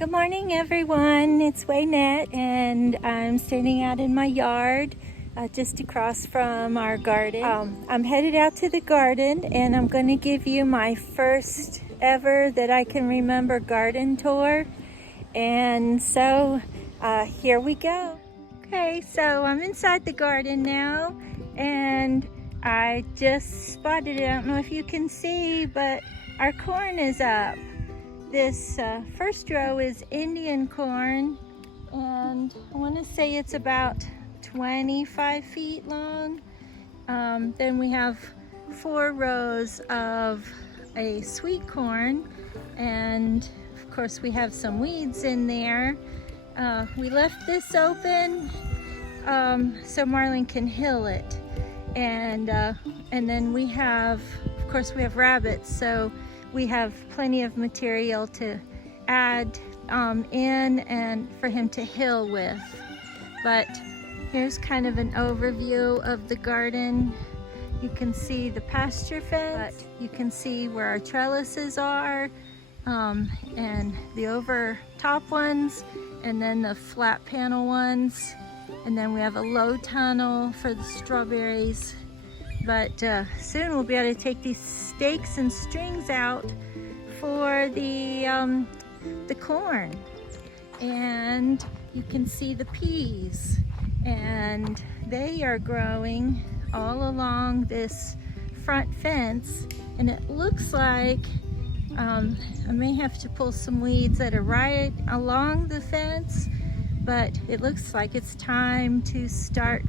Good morning, everyone. It's Waynette, and I'm standing out in my yard just across from our garden. I'm headed out to the garden, and I'm going to give you my first ever that I can remember garden tour. And so here we go. Okay, so I'm inside the garden now, and I just spotted it. I don't know if you can see, but our corn is up. This first row is Indian corn, and I want to say it's about 25 feet long. Then we have 4 rows of a sweet corn, and of course we have some weeds in there. We left this open so Marlin can hill it, and then we have, of course, we have rabbits, so we have plenty of material to add in and for him to hill with. But here's kind of an overview of the garden. You can see the pasture fence, but you can see where our trellises are, and the over top ones, and then the flat panel ones. And then we have a low tunnel for the strawberries. But soon we'll be able to take these stakes and strings out for the corn. And you can see the peas, and they are growing all along this front fence. And it looks like I may have to pull some weeds that are right along the fence, but it looks like it's time to start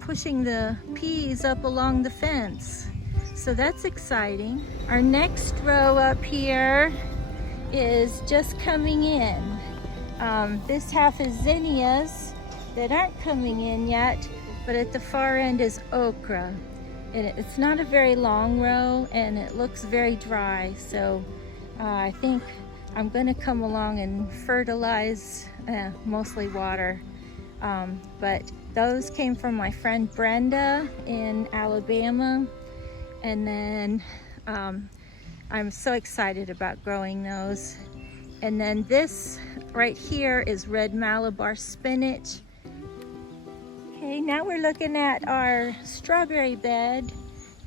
pushing the peas up along the fence. So that's exciting. Our next row up here is just coming in. This half is zinnias that aren't coming in yet, but at the far end is okra. And it's not a very long row, and it looks very dry, so I think I'm going to come along and fertilize, mostly water. But those came from my friend Brenda in Alabama, and then I'm so excited about growing those. And then this right here is red Malabar spinach. Okay, now we're looking at our strawberry bed,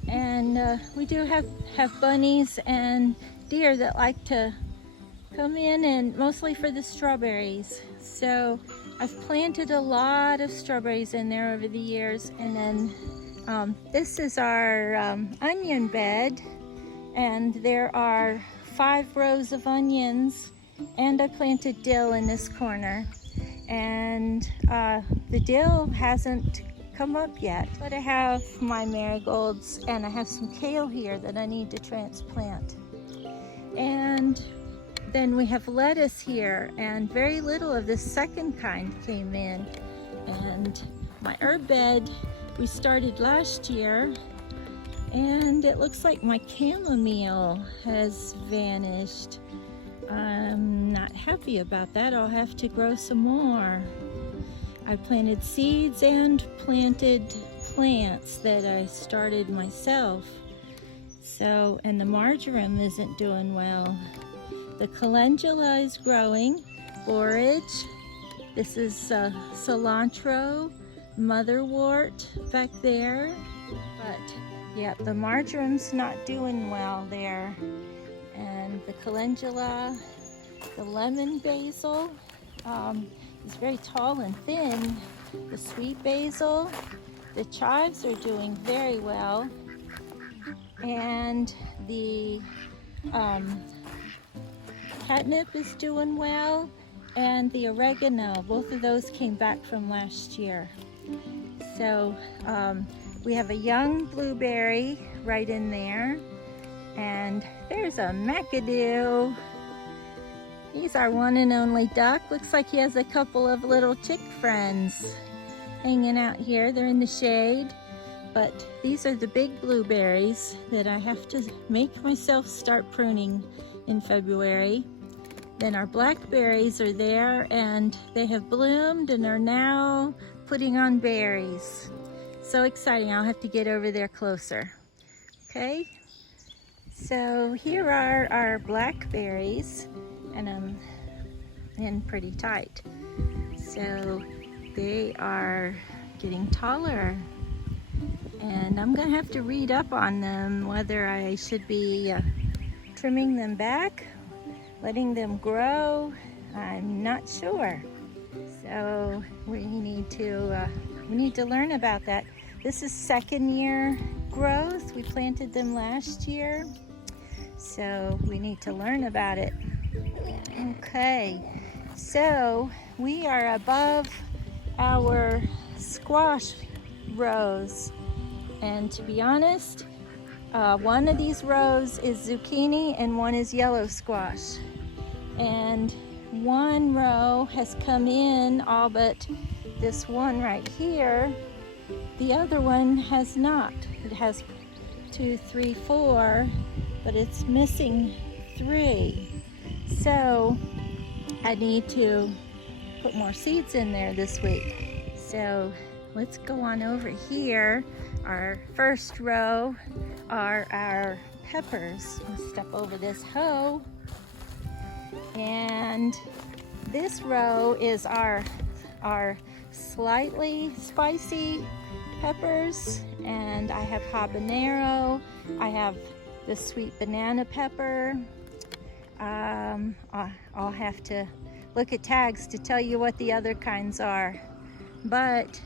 and we do have bunnies and deer that like to come in, and mostly for the strawberries. So I've planted a lot of strawberries in there over the years. And then this is our onion bed, and there are 5 rows of onions, and I planted dill in this corner. And the dill hasn't come up yet, but I have my marigolds, and I have some kale here that I need to transplant. And then we have lettuce here, and very little of this second kind came in. And my herb bed we started last year, and it looks like my chamomile has vanished. I'm not happy about that. I'll have to grow some more. I planted seeds and planted plants that I started myself. So, and the marjoram isn't doing well. The calendula is growing, borage. This is cilantro, motherwort back there. But yeah, the marjoram's not doing well there. And the calendula, the lemon basil is very tall and thin. The sweet basil, the chives are doing very well. And the catnip is doing well, and the oregano, both of those came back from last year. So we have a young blueberry right in there, and there's a McAdoo. He's our one and only duck. Looks like he has a couple of little chick friends hanging out here. They're in the shade, but these are the big blueberries that I have to make myself start pruning in February. Then our blackberries are there, and they have bloomed and are now putting on berries. So exciting. I'll have to get over there closer. Okay, so here are our blackberries, and I'm in pretty tight. So they are getting taller, and I'm gonna have to read up on them, whether I should be trimming them back, letting them grow. I'm not sure. So we need to learn about that. This is second year growth. We planted them last year, so we need to learn about it. Okay, so we are above our squash rows, and to be honest, one of these rows is zucchini and one is yellow squash, and one row has come in, all but this one right here. The other one has not. It has 2, 3, 4, but it's missing 3. So I need to put more seeds in there this week. So let's go on over here. Our first row are our peppers. Let's step over this hoe. And this row is our slightly spicy peppers, and I have habanero, I have the sweet banana pepper. I'll have to look at tags to tell you what the other kinds are, but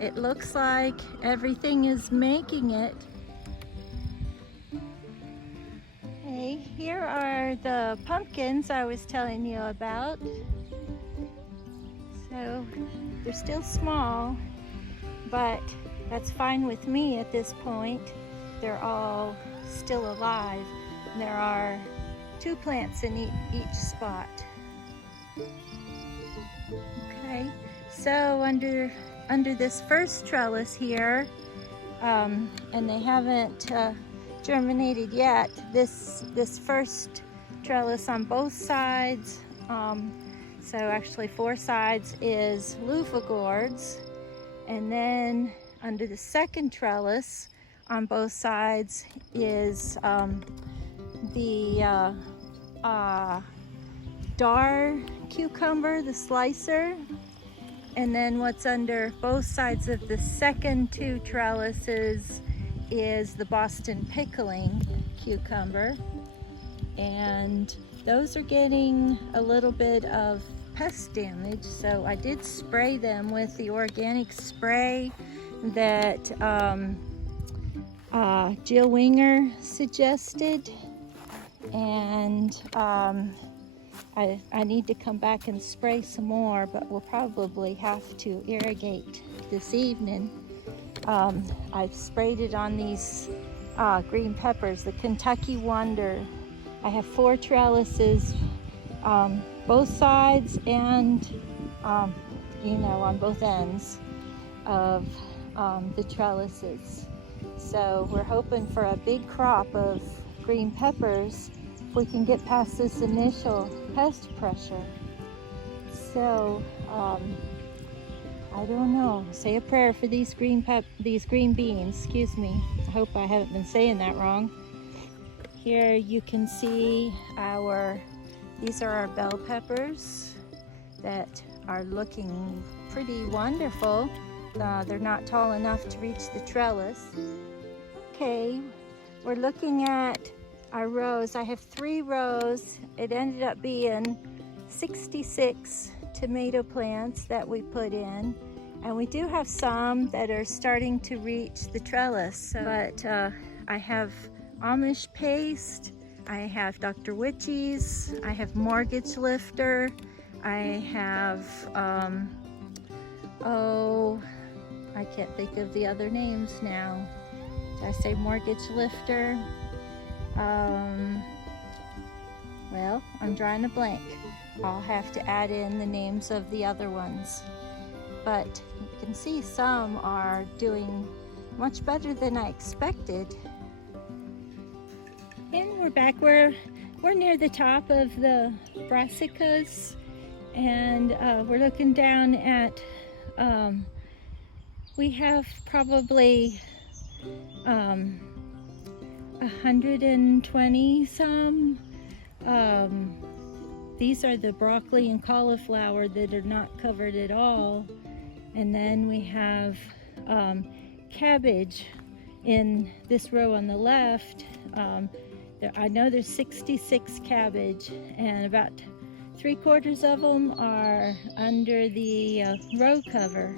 it looks like everything is making it. Okay, here are the pumpkins I was telling you about. So they're still small, but that's fine with me at this point. They're all still alive. There are 2 plants in each spot. Okay, so under this first trellis here, and they haven't germinated yet. This first trellis on both sides, so actually 4 sides, is loofah gourds, and then under the second trellis on both sides is the dar cucumber, the slicer. And then what's under both sides of the second 2 trellises is the Boston pickling cucumber. And those are getting a little bit of pest damage, so I did spray them with the organic spray that Jill Winger suggested, and I need to come back and spray some more, but we'll probably have to irrigate this evening. I've sprayed it on these green peppers, the Kentucky Wonder. I have 4 trellises, both sides and on both ends of the trellises. So we're hoping for a big crop of green peppers if we can get past this initial pest pressure. So I don't know. Say a prayer for these green beans. Excuse me. I hope I haven't been saying that wrong. Here you can see these are our bell peppers that are looking pretty wonderful. They're not tall enough to reach the trellis. Okay, we're looking at our rows. I have 3 rows. It ended up being 66 tomato plants that we put in, and we do have some that are starting to reach the trellis. But I have Amish paste, I have Dr. Witchy's, I have Mortgage Lifter, I have I can't think of the other names now. Did I say Mortgage Lifter? Well, I'm drawing a blank. I'll have to add in the names of the other ones. But you can see some are doing much better than I expected. And we're back. We're near the top of the brassicas, and we're looking down at, we have probably 120 some these are the broccoli and cauliflower that are not covered at all. And then we have cabbage in this row on the left. I know there's 66 cabbage, and about 3/4 of them are under the row cover.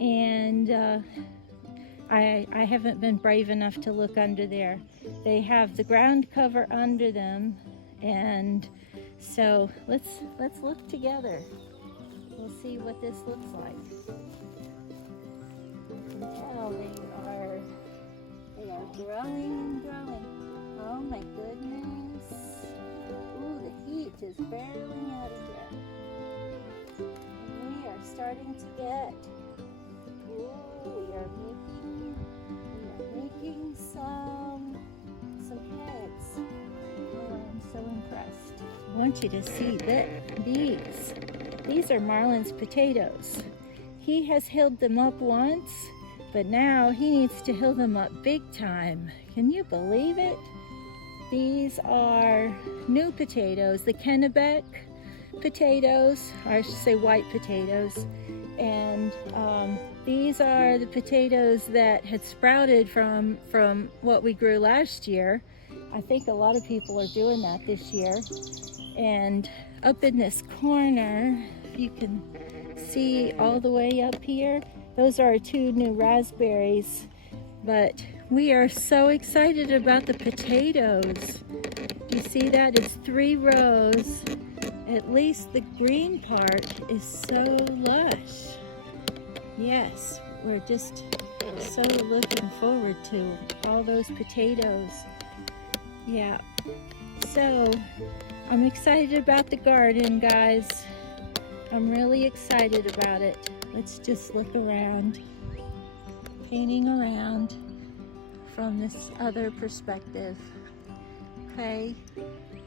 And I haven't been brave enough to look under there. They have the ground cover under them, and so let's look together. We'll see what this looks like. You can tell they are growing and growing. Oh my goodness. Ooh, the heat is barreling out of here. And we are starting to get, we are making some heads. Oh, I'm so impressed. I want you to see that these are Marlon's potatoes. He has hilled them up once, but now he needs to hill them up big time. Can you believe it? These are new potatoes, the Kennebec potatoes, or I should say white potatoes. And these are the potatoes that had sprouted from what we grew last year. I think a lot of people are doing that this year. And up in this corner, you can see all the way up here, those are our 2 new raspberries. But we are so excited about the potatoes. You see that? It's 3 rows. At least the green part is so lush. Yes, we're just so looking forward to all those potatoes. Yeah, so I'm excited about the garden, guys. I'm really excited about it. Let's just look around, painting around from this other perspective. Okay,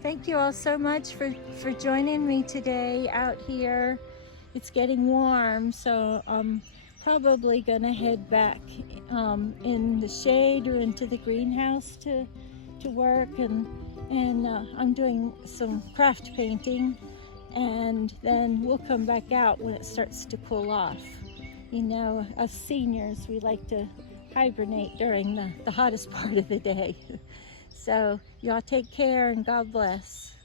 thank you all so much for joining me today out here. It's getting warm, so I'm probably gonna head back in the shade or into the greenhouse to work, and I'm doing some craft painting, and then we'll come back out when it starts to cool off. You know, us seniors, we like to hibernate during the hottest part of the day. So y'all take care and God bless.